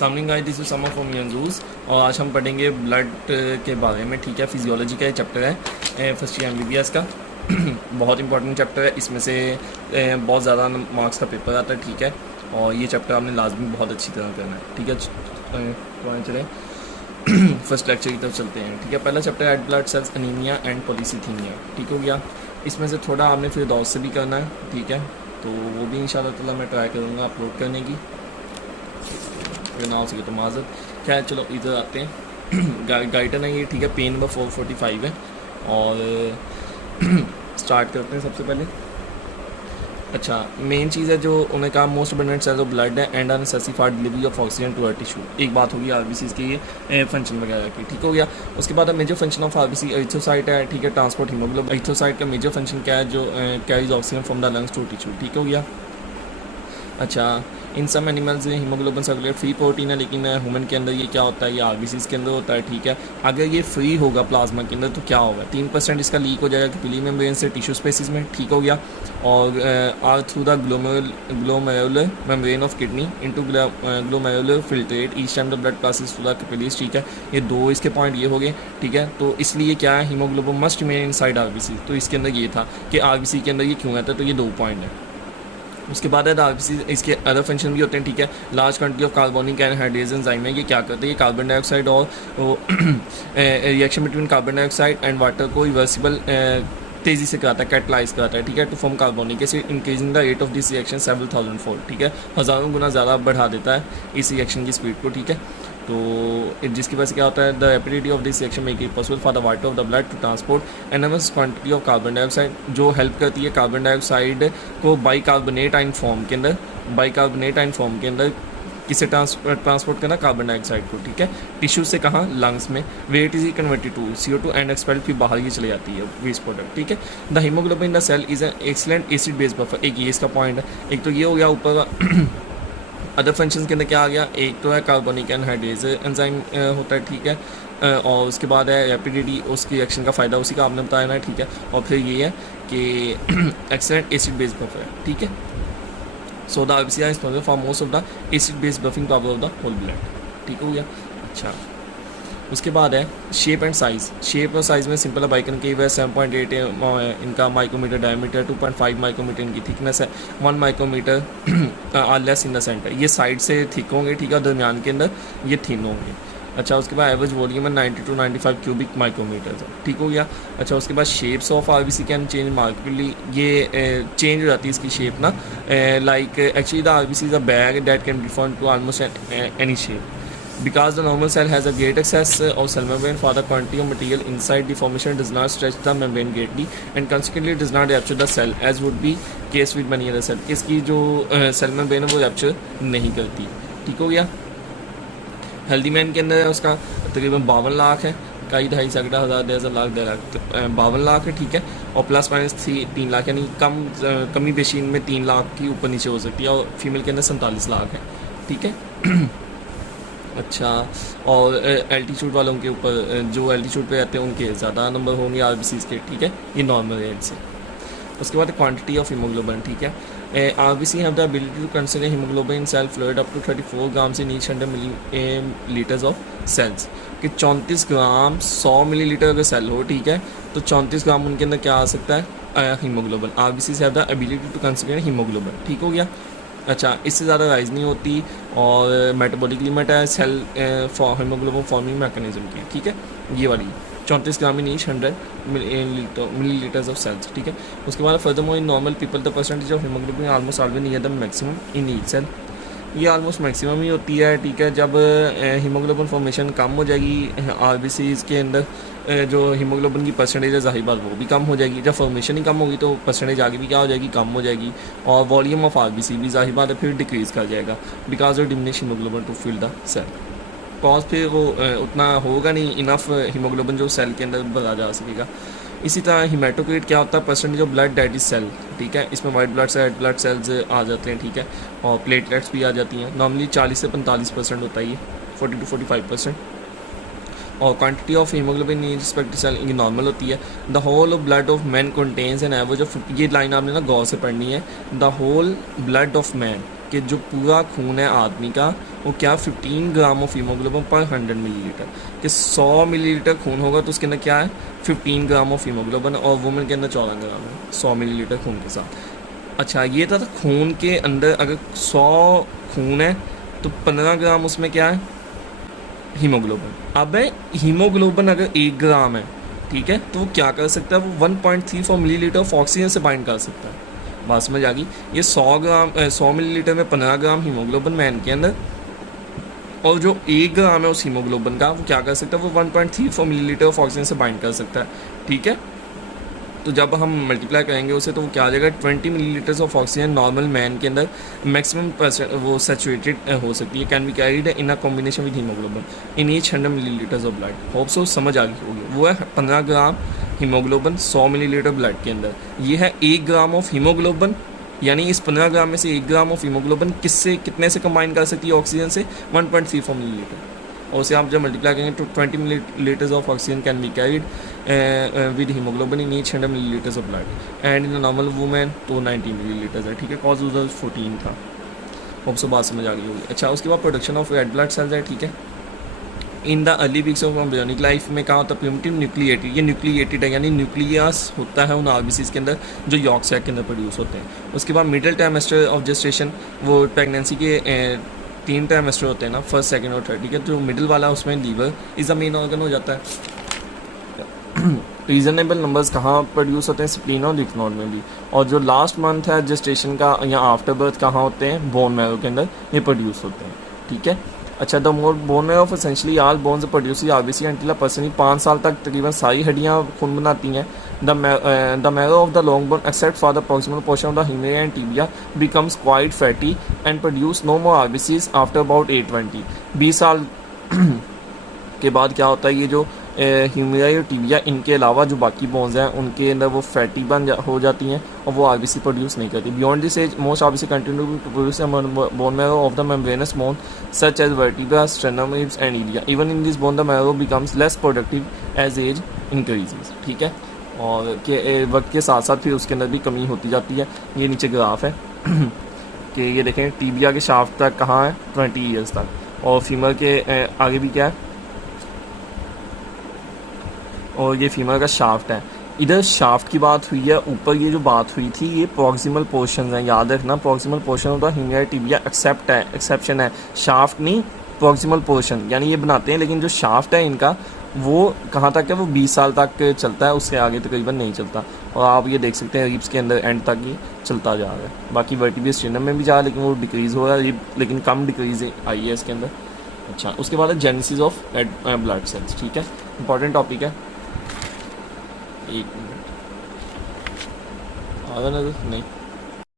सामने guys this is some of use और आज हम पढ़ेंगे ब्लड के बारे में, ठीक है। फिजियोलॉजी का ये चैप्टर है फर्स्ट ईयर MBBS का। बहुत इंपॉर्टेंट चैप्टर है, इसमें से बहुत ज़्यादा मार्क्स का पेपर आता है, ठीक है। और ये चैप्टर आपने लाजमी बहुत अच्छी तरह करना है, ठीक है। तो चले फर्स्ट लेक्चर की तरफ चलते हैं, ठीक है। पहला चैप्टर है ब्लड सेल्स एनीमिया एंड पॉलीसीथीमिया, ठीक हो गया। इसमें से थोड़ा आपने फिर दौर से भी करना है, ठीक है। तो वो भी इंशाल्लाह ताला मैं ट्राई करूँगा अपलोड करने की, फिर ना हो सके तो माजत। क्या है, चलो इधर आते हैं। गाइडन है ये, ठीक है। पेन नंबर 445 है और स्टार्ट करते हैं सबसे पहले। अच्छा, मेन चीज़ है जो उन्होंने कहा most abundant cells of blood है and are necessary for delivery of oxygen to a tissue. एक बात होगी आरबीसीज के ये फंक्शन वगैरह की, ठीक हो गया। उसके बाद major function of RBC erythrocyte है, ठीक है। Transport haemoglobin. एरिथ्रोसाइट का मेजर फंक्शन क्या है, जो carries oxygen from the lungs to tissue, ठीक हो गया। अच्छा, in some animals haemoglobin circulate free protein है, लेकिन ह्यूमन के अंदर ये क्या होता है, ये आरबीसीज के अंदर होता है, ठीक है। अगर ये फ्री होगा प्लाज्मा के अंदर तो क्या होगा, 3% इसका लीक हो जाएगा कैपिलरी मेम्ब्रेन से टिश्यू स्पेसिस में, ठीक हो गया। और or through the glomerular membrane of kidney into glomerular filtrate each time the blood passes through the capillaries, ठीक है। ये दो इसके पॉइंट ये हो गए, ठीक है। तो इसलिए क्या है, haemoglobin must remain inside RBC. तो इसके अंदर ये था कि आरबीसी के अंदर ये क्यों आता है, तो ये 2 पॉइंट है। उसके बाद है आरबीसी, इसके अदर फंक्शन भी होते हैं, ठीक है। Large quantity of carbonic anhydrase enzyme है, ये क्या करते हैं, ये कार्बन डाइऑक्साइड और reaction between carbon dioxide and water को रिवर्सिबल तेज़ी से कराता है, कैटलाइज कराता है, ठीक है, to form carbonic acid, increasing the rate of this reaction several thousand fold, ठीक है। हज़ारों गुना ज़्यादा बढ़ा देता है इस रिएक्शन की स्पीड को, ठीक है। तो जिसकी वजह से क्या होता है, the rapidity of this reaction make it possible for the water of the blood to transport enormous quantity of carbon dioxide, जो हेल्प करती है कार्बन डाइऑक्साइड को बाइकार्बोनेट आयन फॉर्म के अंदर किसे ट्रांसपोर्ट करना, कार्बन डाइऑक्साइड को, ठीक है। टिश्यू से कहाँ, लंग्स में, where it is converted to CO2 and expelled, फिर बाहर ये चले जाती है वेस्ट प्रोडक्ट, ठीक है। The haemoglobin in the cell is an excellent acid base buffer, एक ये इसका पॉइंट है। एक तो ये हो गया ऊपर का। अदर फंक्शंस के अंदर क्या आ गया, एक तो है कार्बोनिक एनहाइड्रेज एंजाइम होता है, ठीक है। और उसके बाद है रैपिडिटी, उसकी रिएक्शन का फ़ायदा उसी का आपने बताया ना, ठीक है। और फिर ये है कि एक्सीलेंट एसिड बेस बफर है, ठीक है। So the RBC is responsible for most of the acid base buffering power of the whole blood, ठीक हो गया। अच्छा, उसके बाद है शेप एंड साइज़। शेप और साइज़ में सिंपल है, बाइकनकेव है, 7.8 इनका माइक्रोमीटर डायमीटर, 2.5 माइक्रोमीटर इनकी थिकनेस है, 1 micrometre or less in the centre. ये साइड से थिक होंगे, ठीक है, दरमियान के अंदर ये थिन होंगे। अच्छा, उसके बाद एवरेज वॉल्यूम है 90 to 95 क्यूबिक माइक्रोमीटर, ठीक हो गया। अच्छा, उसके बाद shapes of RBC can change markedly, ये चेंज हो जाती है इसकी शेप ना, like actually the RBC is a bag that can be form to almost any shape because the normal cell has a great excess of cell membrane for the quantity of material inside the formation does not stretch the membrane greatly and consequently does not rupture the cell as would be case with many other cell। इसकी जो cell membrane है वो rupture नहीं करती, ठीक हो गया। Healthy man के अंदर है उसका तकरीबन 52 लाख है, कई 2.5 सैकड़ा हज़ार 1.5 लाख 1.5 लाख 52 लाख है, ठीक है। और प्लस माइनस 3 लाख, यानी कमी बेशी इनमें 3 लाख की ऊपर नीचे हो सकती है। और फीमेल के अंदर 47 लाख है, ठीक है। अच्छा, और एल्टीट्यूड वालों के ऊपर, जो एल्टीट्यूड पे रहते हैं उनके ज़्यादा नंबर होंगे आरबीसीज के, ठीक है। ये नॉर्मल रेट से। उसके बाद क्वांटिटी ऑफ हीमोग्लोबिन, ठीक है। RBC have the ability to consider haemoglobin cell fluid up to 34 grams in each 100 millilitres of cells, कि 34 ग्राम 100 मिलीलीटर अगर सेल हो, ठीक है, तो 34 ग्राम उनके अंदर क्या आ सकता है, haemoglobin. RBC have the ability to consider haemoglobin, ठीक हो गया। अच्छा, इससे ज़्यादा राइज नहीं होती और मेटाबॉलिक लिमिट है सेल हीमोग्लोबिन फॉर्मिंग मैकेनिज्म की, ठीक है। ये वाली 34 gram in each 100 millilitres of cells, ठीक है। उसके बाद furthermore in normal people the percentage of haemoglobin almost always near the maximum in each cell, ये ऑलमोस्ट मैक्सिमम ही होती है, ठीक है। जब हीमोग्लोबिन फॉर्मेशन कम हो जाएगी आरबीसीज के अंदर, जो हीमोग्लोबिन की परसेंटेज है जाहिर बात वो भी कम हो जाएगी। जब फॉर्मेशन ही कम होगी तो परसेंटेज आगे भी क्या हो जाएगी, कम हो जाएगी। और वॉल्यूम ऑफ आरबीसी भी जाहिर बात है फिर डिक्रीज़ कर जाएगा because of diminish haemoglobin to fill the cell, cause फिर वो उतना होगा नहीं इनफ हीमोग्लोबिन जो सेल के अंदर भरा जा सकेगा। इसी तरह हीमेटोक्रिट क्या होता है, percentage of blood that is cell, ठीक है। इसमें वाइट ब्लड से रेड ब्लड सेल्स आ जाते हैं, ठीक है। और प्लेटलेट्स भी आ जाती हैं। नॉर्मली 40 से 45% होता है ये, 40 to 45%। और quantity of haemoglobin in respect cell ये नॉर्मल होती है। The whole of blood of man contains an average of, ये लाइन आपने ना गौर से पढ़नी है, the whole blood of man कि जो पूरा खून है आदमी का वो क्या 15 ग्राम ऑफ हीमोग्लोबिन पर 100 मिलीलीटर, कि 100 मिलीलीटर खून होगा तो उसके अंदर क्या है 15 ग्राम ऑफ हीमोग्लोबिन, और वुमेन के अंदर 14 ग्राम है 100 मिलीलीटर खून के साथ। अच्छा ये था खून के अंदर अगर 100 खून है तो 15 ग्राम उसमें क्या है हीमोग्लोबिन। अब हीमोग्लोबिन अगर 1 ग्राम है, ठीक है, तो वो क्या कर सकता है, वो 1.34 मिलीलीटर ऑफ ऑक्सीजन से बाइंड कर सकता है। बात समझ आ गई। ये 100 मिलीलीटर में 15 ग्राम हीमोग्लोबिन मैन के अंदर, और जो 1 ग्राम है उस हीमोग्लोबिन का वो क्या कर सकता है, वो 1.34 मिलीलीटर ऑफ ऑक्सीजन से बाइंड कर सकता है, ठीक है। तो जब हम मल्टीप्लाई करेंगे उसे तो वो क्या आ जाएगा 20 millilitres of oxygen normal man के अंदर मैक्सिमम वो सैचुरेटेड हो सकती है, can be carried in a combination with haemoglobin in each 100 millilitres of blood. Hope so समझ आ गई होगी। वो है 15 ग्राम हीमोग्लोबिन 100 मिलीलीटर ब्लड के अंदर। ये है 1 ग्राम ऑफ हीमोग्लोबिन, यानी इस 15 ग्राम में से 1 ग्राम ऑफ हीमोग्लोबिन किससे कितने से कंबाइन कर सकती है ऑक्सीजन से 1.34 मिलीलीटर, और उसे आप जब मल्टीप्लाई करेंगे तो 20 millilitres of oxygen can be carried with haemoglobin in each 100 millilitres of blood, and in normal women तो 90 मिलीलीटर्स है, ठीक है। कॉज उधर 14 था। होप सो बात समझ आ गई होगी। अच्छा उसके बाद production of red blood sales है, ठीक है। In the early weeks of embryonic life में क्या होता है प्रिमिटिव न्यूक्लिएटेड, ये न्यूक्लिएटेड है यानी न्यूक्लियस होता है उन आरबीसीज के अंदर जो यॉर्क सैक के अंदर प्रोड्यूस होते हैं। उसके बाद मिडिल ट्राइमेस्टर ऑफ जेस्टेशन, वो प्रेगनेंसी के 3 ट्राइमेस्टर होते हैं ना, फर्स्ट सेकंड और थर्ड, ठीक है। जो मिडिल वाला उसमें liver is the main organ हो जाता है। रीजनेबल नंबर्स कहाँ प्रोड्यूस होते हैं, स्प्लीन और लिम्फ नोड में भी। और जो लास्ट मंथ है जेस्टेशन का या आफ्टर बर्थ कहाँ होते हैं, बोन मैरो के अंदर ये प्रोड्यूस होते हैं, ठीक है। अच्छा the more bone marrow of essentially all bones produce RBC until person 5 साल तक तकरीबन सारी हड्डियाँ खून बनाती हैं। The marrow of the long bone except for the proximal portion of the humeri and tibia becomes quite fatty and produce no more RBCs after about 8-20। 20 साल के बाद क्या होता है, ये जो ह्यूमिया और टीबिया इनके अलावा जो बाकी बोन्स हैं उनके अंदर वो फैटी हो जाती हैं और वो आरबीसी प्रोड्यूस नहीं करती। Beyond this age most RBC continue to produce bone marrow of the membranous bone such as vertebra, sternum, ribs and ilia. Even in this bone the marrow becomes less productive as age increases, ठीक है। और के वक्त के साथ साथ फिर उसके अंदर भी कमी होती जाती है। ये नीचे ग्राफ है कि ये देखें टीबिया के शाफ्ट तक कहाँ है 20 ईयर्स तक, और फीमर के आगे भी क्या है, और ये फीमर का शाफ्ट है। इधर शाफ्ट की बात हुई है, ऊपर ये जो बात हुई थी ये प्रॉक्सिमल पोर्शन है, याद रखना प्रॉक्सिमल पोर्शन होता है ह्यूमिया टीबिया एक्सेप्शन है, शाफ्ट नहीं प्रॉक्सिमल पोर्शन, यानी ये बनाते हैं लेकिन जो शाफ्ट है इनका वो कहाँ तक है, वो 20 साल तक चलता है, उससे आगे तकरीबन नहीं चलता। और आप ये देख सकते हैं रिब्स के अंदर एंड तक ही चलता जा रहा है। बाकी वर्टिब्रा स्टेनम में भी जा रहा है लेकिन वो डिक्रीज़ हो रहा है, लेकिन कम डिक्रीज आई है इसके अंदर। अच्छा उसके बाद है जेनेसिस ऑफ ब्लड सेल्स, ठीक है, इंपॉर्टेंट टॉपिक है। 1 मिनट आ रहा नजर नहीं